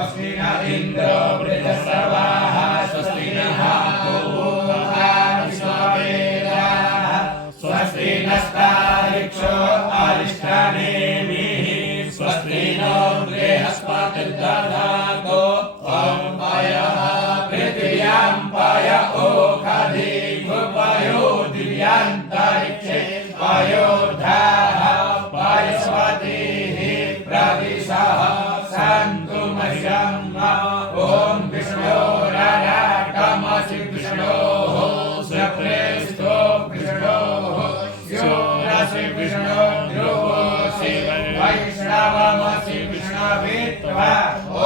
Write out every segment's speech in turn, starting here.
स्वस्ति न इन्द्रो वृद्धश्रवाः स्वस्ति नः पूषा विश्ववेदाः स्वस्ति नस्तारिक्षो अरिष्टानेमिः स्वस्ति नो बृहस्पतिर्दधातु ॐ पयः पृथिव्यां पय ओषधीभुपयो दिव्यान्तरिक्षे पयोधाः पयस्पतिः प्रविशः सन्तु मह्यम् ॐ विष्णोरराटमसि विष्णोः सप्रेष्ठो विष्णोः योरसि विष्णो ध्रुवोऽसि वैष्णवमसि विष्णवेत्वा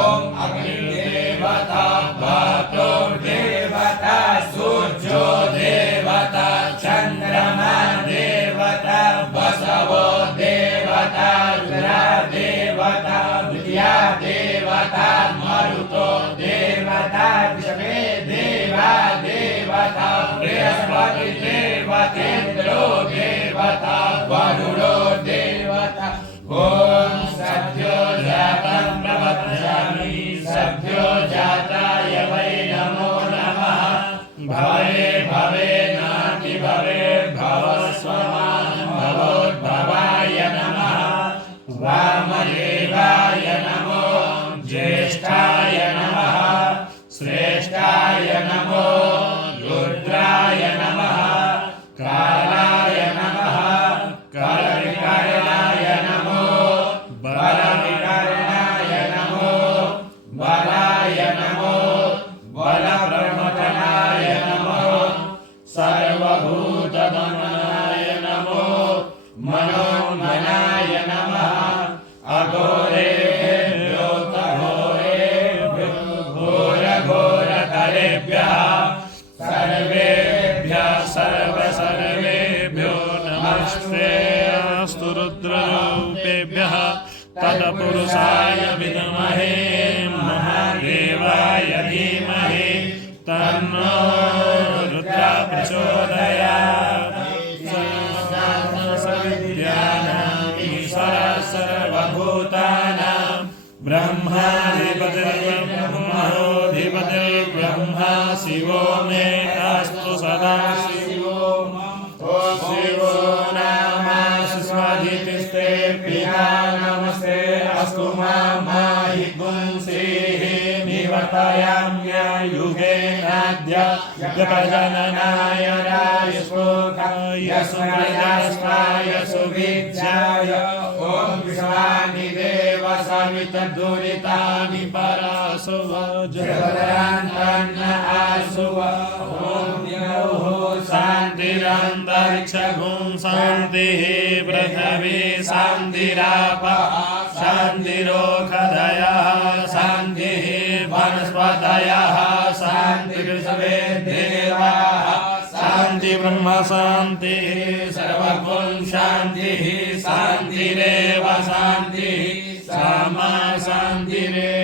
ॐ अग्निदेवता वातोर्देवता सूर्यो देवता चन्द्रमा देवता वसवो देवता देवता विद्या देवता मरुतो देवता विश्वे देवा देवता बृहस्पति देवतेन्द्रो देवता वरुणो देवता ॐ सद्यो जातं प्रवक्ष्यामि सद्यो जाताय वै नमो नमः भवे भवे नाति भवे भवस्वमान् भवोद्भवाय नमः वामदेवाय नमो ज्येष्ठाय नमः श्रेष्ठाय नमो रुद्राय नमः कालाय नमः कालविकरणाय नमो बलविकरणाय नमो बलाय नमो बलप्रमथनाय नमो सर्वभूतदमनाय नमो मनोन्मनाय नमः अघोरेभ्यो घोरेभ्यो घोरघोरतरेभ्यः सर्वेभ्यः सर्वेभ्यो नमस्ते अस्तु रुद्ररूपेभ्यः तत्पुरुषाय विद्महे महादेवाय धीमहि तन्नो रुद्रः प्रचोदयात् ईश्वरः सर्वभूतानां ब्रह्माधिपतिर्ब्रह्मा शिवो मे अस्तु सदा शिवो शिवो नाम स्वधितिस्ते पिता नमस्ते अस्तु माहि पुंसीः निवर्तयाम्युगे नाद्य जगजननाय राजस्पोखाय सुमृतास्वाय सुविद्याय ॐ विश्वानि देव सवितर्दुरितानि परासुव जगदान्तन्न आसुव ॐ द्यौः शान्तिरन्तरिक्षगुं शान्तिः पृथिवी शान्तिरापः शान्तिरोषधयः शान्तिः वनस्पतयः शान्तिर्विश्वे देवाः शान्ति ब्रह्म शान्तिः सर्वगुण शान्तिः शान्तिरेव शान्तिः सामा शान्तिरेव